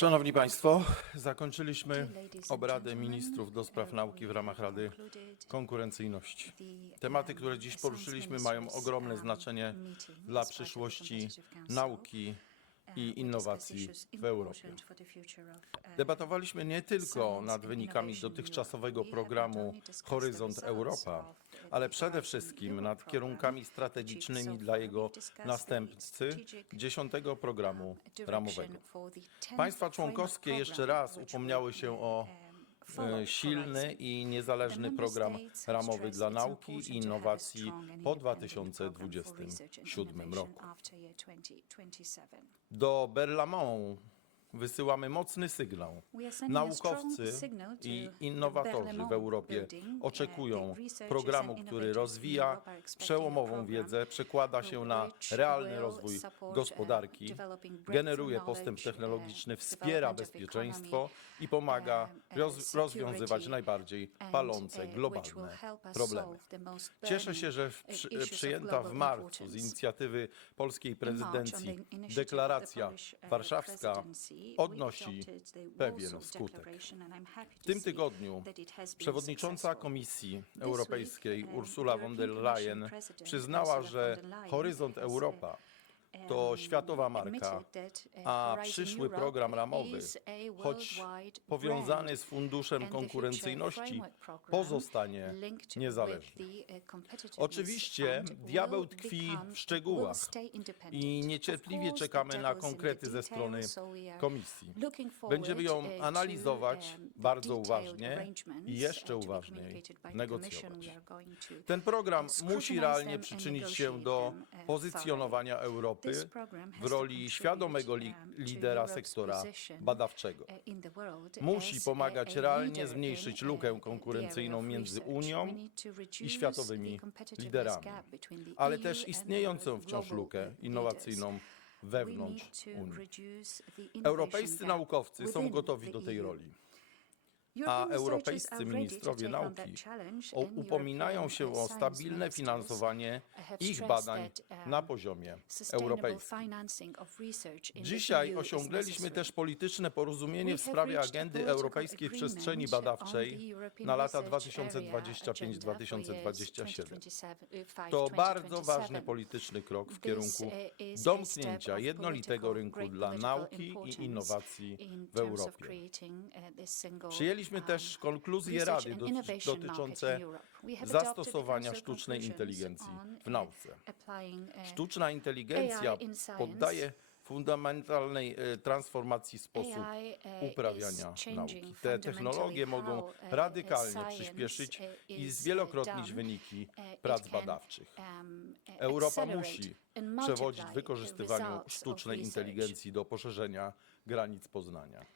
Szanowni Państwo, zakończyliśmy obrady ministrów do spraw nauki w ramach Rady Konkurencyjności. Tematy, które dziś poruszyliśmy, mają ogromne znaczenie dla przyszłości nauki i innowacji w Europie. Debatowaliśmy nie tylko nad wynikami dotychczasowego programu Horyzont Europa, ale przede wszystkim nad kierunkami strategicznymi dla jego następcy 10. programu ramowego. Państwa członkowskie jeszcze raz upomniały się o silny i niezależny program ramowy dla nauki i innowacji po 2027 roku. Do Berlamontu wysyłamy mocny sygnał. Naukowcy i innowatorzy w Europie oczekują programu, który rozwija przełomową wiedzę, przekłada się na realny rozwój gospodarki, generuje postęp technologiczny, wspiera bezpieczeństwo i pomaga rozwiązywać najbardziej palące globalne problemy. Cieszę się, że przyjęta w marcu z inicjatywy polskiej prezydencji deklaracja warszawska odnosi pewien skutek. W tym tygodniu przewodnicząca Komisji Europejskiej Ursula von der Leyen przyznała, że Horyzont Europa to światowa marka, a przyszły program ramowy, choć powiązany z Funduszem Konkurencyjności, pozostanie niezależny. Oczywiście diabeł tkwi w szczegółach i niecierpliwie czekamy na konkrety ze strony Komisji. Będziemy ją analizować bardzo uważnie i jeszcze uważniej negocjować. Ten program musi realnie przyczynić się do pozycjonowania Europy w roli świadomego lidera sektora badawczego. Musi pomagać realnie zmniejszyć lukę konkurencyjną między Unią i światowymi liderami, ale też istniejącą wciąż lukę innowacyjną wewnątrz Unii. Europejscy naukowcy są gotowi do tej roli, a europejscy ministrowie nauki upominają się o stabilne finansowanie ich badań na poziomie europejskim. Dzisiaj osiągnęliśmy też polityczne porozumienie w sprawie agendy europejskiej przestrzeni badawczej na lata 2025-2027. To bardzo ważny polityczny krok w kierunku domknięcia jednolitego rynku dla nauki i innowacji w Europie. Przyjęliśmy też konkluzje Rady dotyczące zastosowania sztucznej inteligencji w nauce. Sztuczna inteligencja poddaje fundamentalnej transformacji sposób uprawiania nauki. Te technologie mogą radykalnie przyspieszyć i zwielokrotnić wyniki prac badawczych. Europa musi przewodzić w wykorzystywaniu sztucznej inteligencji do poszerzenia granic poznania.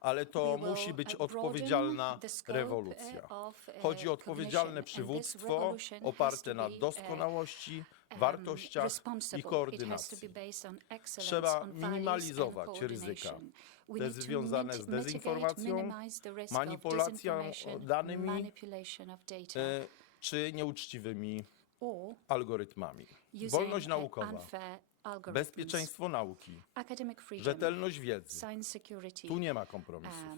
Ale to musi być odpowiedzialna rewolucja. Chodzi o odpowiedzialne przywództwo oparte na doskonałości, wartościach i koordynacji. Trzeba minimalizować ryzyka, te związane z dezinformacją, manipulacją danymi czy nieuczciwymi algorytmami. Wolność naukowa, bezpieczeństwo nauki, rzetelność wiedzy. Tu nie ma kompromisów.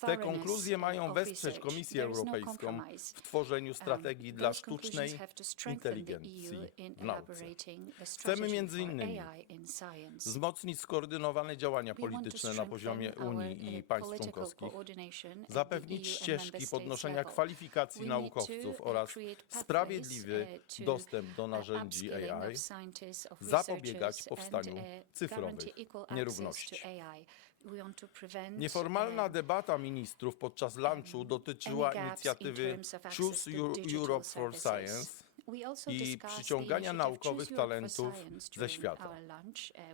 Te konkluzje mają wesprzeć Komisję Europejską w tworzeniu strategii dla sztucznej inteligencji w nauce. Chcemy między innymi wzmocnić skoordynowane działania polityczne na poziomie Unii i państw członkowskich, zapewnić ścieżki podnoszenia kwalifikacji naukowców oraz sprawiedliwy dostęp do narzędzi AI, zapobiegać powstaniu cyfrowych nierówności. Nieformalna debata ministrów podczas lunchu dotyczyła inicjatywy Choose Europe for Science i przyciągania naukowych talentów ze świata.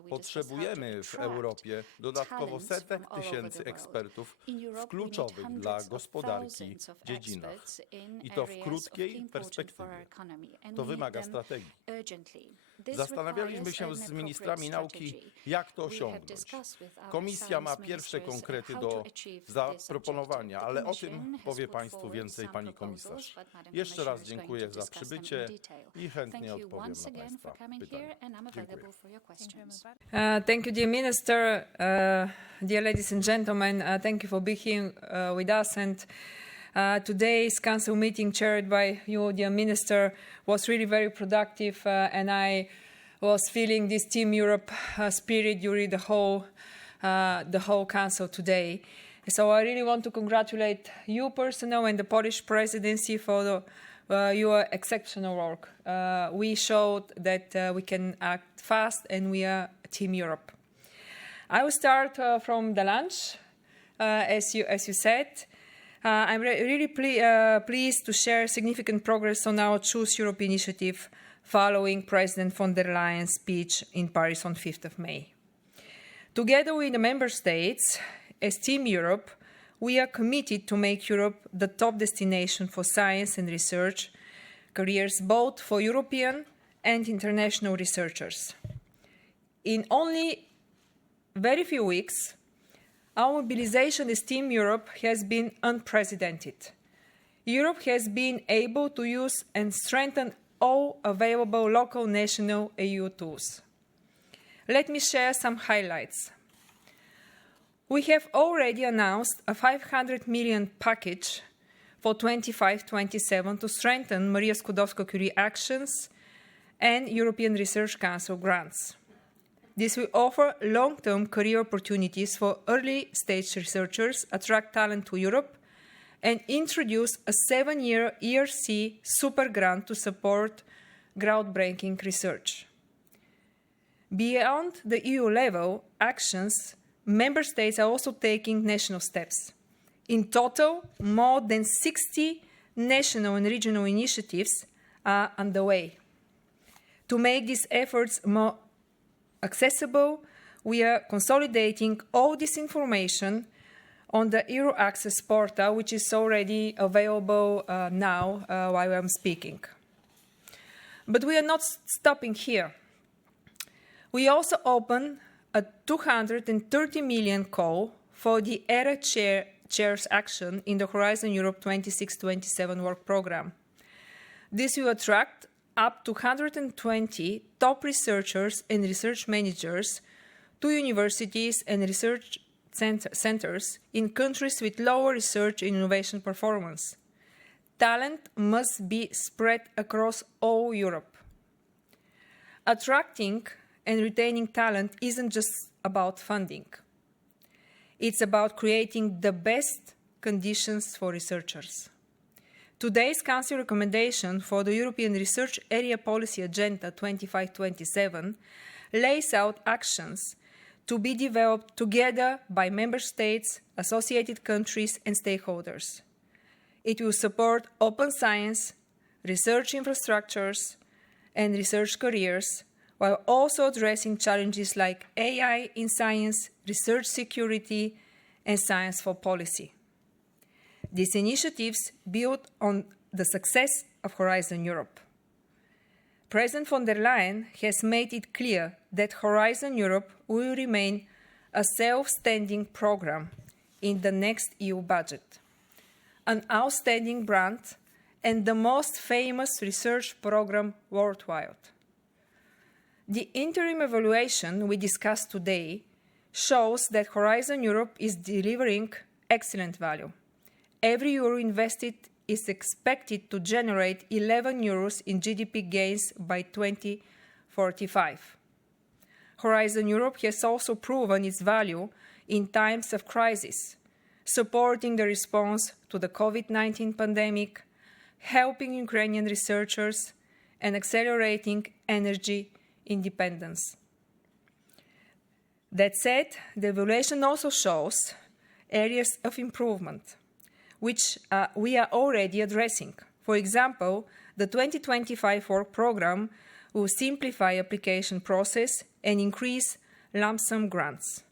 Potrzebujemy w Europie dodatkowo setek tysięcy ekspertów w kluczowych dla gospodarki dziedzinach i to w krótkiej perspektywie. To wymaga strategii. Zastanawialiśmy się z ministrami nauki, jak to osiągnąć. Komisja ma pierwsze konkrety do zaproponowania, ale o tym powie Państwu więcej pani komisarz. Jeszcze raz dziękuję za przybycie detalje i chętnie odpowiem na Państwa pytania. Dziękuję. Thank you, dear Minister, dear ladies and gentlemen. Thank you for being here with us. And today's Council meeting chaired by you, dear Minister, was really very productive. And I was feeling this Team Europe spirit during the whole Council today. So I really want to congratulate you personally and the Polish presidency for your exceptional work. We showed that we can act fast and we are Team Europe. I will start from the lunch, as you said. I'm really pleased to share significant progress on our Choose Europe initiative following President von der Leyen's speech in Paris on 5th of May. Together with the Member States, as Team Europe, we are committed to make Europe the top destination for science and research careers, both for European and international researchers. In only very few weeks, our mobilization as Team Europe has been unprecedented. Europe has been able to use and strengthen all available local, national, EU tools. Let me share some highlights. We have already announced a 500 million package for 25-27 to strengthen Maria Skłodowska-Curie actions and European Research Council grants. This will offer long-term career opportunities for early-stage researchers, attract talent to Europe, and introduce a 7-year ERC super grant to support groundbreaking research. Beyond the EU level actions, Member States are also taking national steps. In total, more than 60 national and regional initiatives are underway. To make these efforts more accessible, we are consolidating all this information on the Euro Access portal, which is already available now while I'm speaking. But we are not stopping here. We also open a 230 million call for the ERA Chair's action in the Horizon Europe 26-27 work program. This will attract up to 120 top researchers and research managers to universities and research centers in countries with lower research and innovation performance. Talent must be spread across all Europe. Attracting and retaining talent isn't just about funding. It's about creating the best conditions for researchers. Today's Council recommendation for the European Research Area Policy Agenda 25-27 lays out actions to be developed together by Member States, associated countries, and stakeholders. It will support open science, research infrastructures, and research careers, while also addressing challenges like AI in science, research security, and science for policy. These initiatives build on the success of Horizon Europe. President von der Leyen has made it clear that Horizon Europe will remain a self-standing program in the next EU budget, an outstanding brand, and the most famous research program worldwide. The interim evaluation we discussed today shows that Horizon Europe is delivering excellent value. Every euro invested is expected to generate 11 euros in GDP gains by 2045. Horizon Europe has also proven its value in times of crisis, supporting the response to the COVID-19 pandemic, helping Ukrainian researchers, and accelerating energy independence. That said, the evaluation also shows areas of improvement, which we are already addressing. For example, the 2025 work program will simplify application process and increase lump sum grants.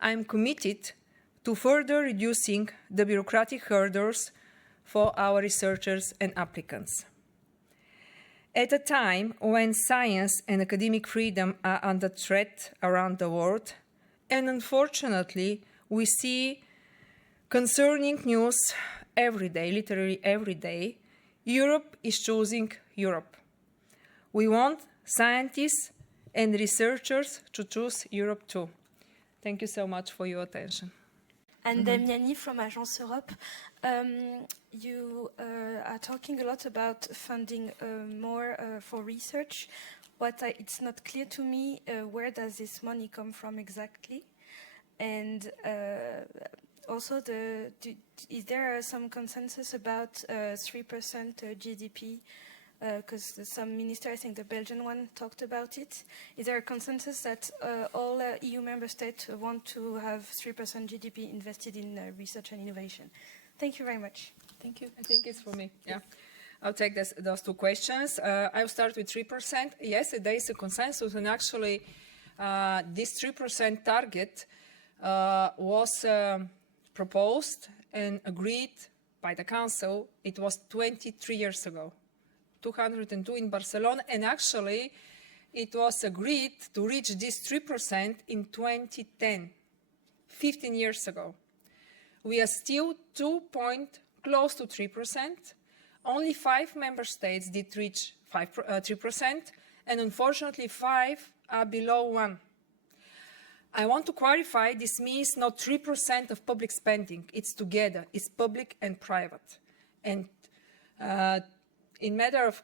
I am committed to further reducing the bureaucratic hurdles for our researchers and applicants. At a time when science and academic freedom are under threat around the world, and unfortunately we see concerning news every day, literally every day, Europe is choosing Europe. We want scientists and researchers to choose Europe too. Thank you so much for your attention. And Damiani from Agence Europe. You are talking a lot about funding more for research. It's not clear to me where does this money come from exactly, and also is there some consensus about 3% GDP? Because some minister, I think the Belgian one, talked about it. Is there a consensus that all EU member states want to have 3% GDP invested in research and innovation? Thank you very much. Thank you. I think it's for me. Yeah. I'll take those two questions. I'll start with 3%. Yes, there is a consensus, and actually this 3% target was proposed and agreed by the Council. It was 23 years ago. 202 in Barcelona, and actually it was agreed to reach this 3% in 2010, 15 years ago. We are still close to 3%. Only 5 member states did reach 3%, and unfortunately 5 are below 1. I want to clarify, this means not 3% of public spending, it's together, it's public and private. And in matter of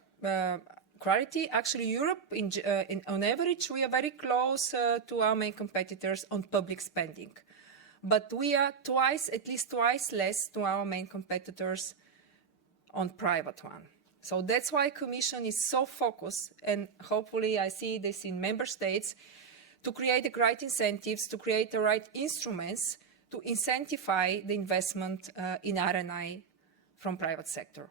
clarity, actually Europe, on average, we are very close to our main competitors on public spending. But we are at least twice less to our main competitors on private one. So that's why Commission is so focused, and hopefully I see this in member states, to create the right incentives, to create the right instruments to incentivize the investment in R&I from private sector.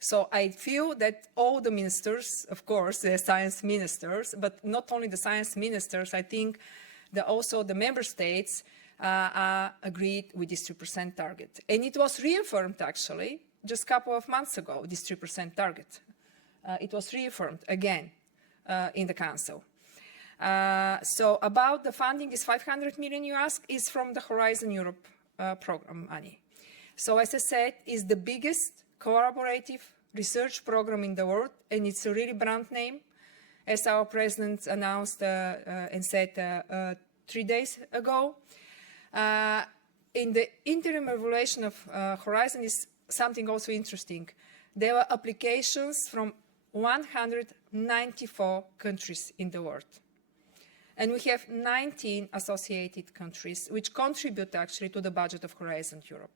So I feel that all the ministers, of course, the science ministers, but not only the science ministers, I think that also the member states agreed with this 3% target. And it was reaffirmed, actually, just a couple of months ago, this 3% target. It was reaffirmed again in the Council. So about the funding, this 500 million you ask, is from the Horizon Europe program money. So as I said, it's the biggest collaborative research program in the world, and it's a really brand name, as our president announced and said 3 days ago. In the interim evaluation of Horizon is something also interesting. There were applications from 194 countries in the world. And we have 19 associated countries, which contribute actually to the budget of Horizon Europe.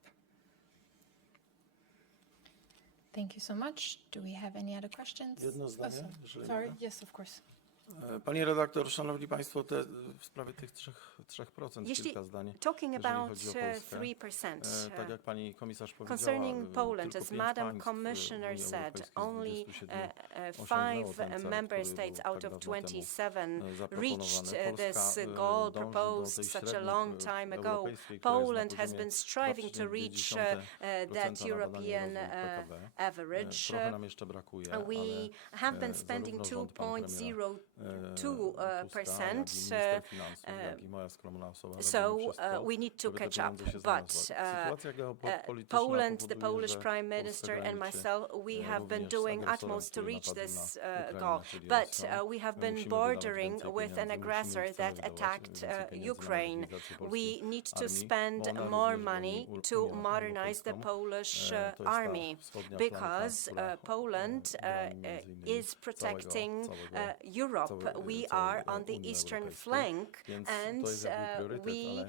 Thank you so much. Do we have any other questions? Jedno zdanie, Sorry, yes, of course. Pani redaktor, szanowni państwo, w sprawie tych 3% kilka zdań. Talking jeżeli about chodzi o Polskę. 3%, Tak jak pani komisarz powiedziała, concerning Poland, tylko as 5 Madam państw Commissioner Unii said, Europejskiej z only 27 5 osiągnęło ten cel, member który states był out tak of dawno temu 27 reached zaproponowany. this Polska goal dąży do proposed tej such a średniej long time ago. europejskiej, która jest na Poland has poziomie been striving to reach that 2,3% European na badanie i rozwój PKB. average. Trochę nam jeszcze brakuje, We have been spending 2.02%. So we need to catch up. But Poland, the Polish Prime Minister, and myself, we have been doing utmost to reach this goal. But we have been bordering with an aggressor that attacked Ukraine. We need to spend more money to modernize the Polish army, because Poland is protecting Europe. We are on the eastern flank, and we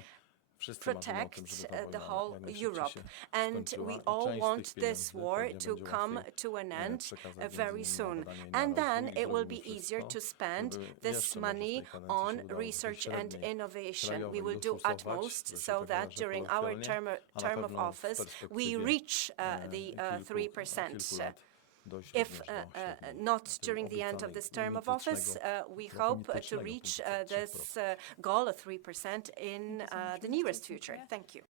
protect the whole Europe. And we all want this war to come to an end very soon. And then it will be easier to spend this money on research and innovation. We will do utmost so that during our term of office, we reach the 3%. If not during the end of this term of office, we hope to reach this goal of 3% in the nearest future. Thank you.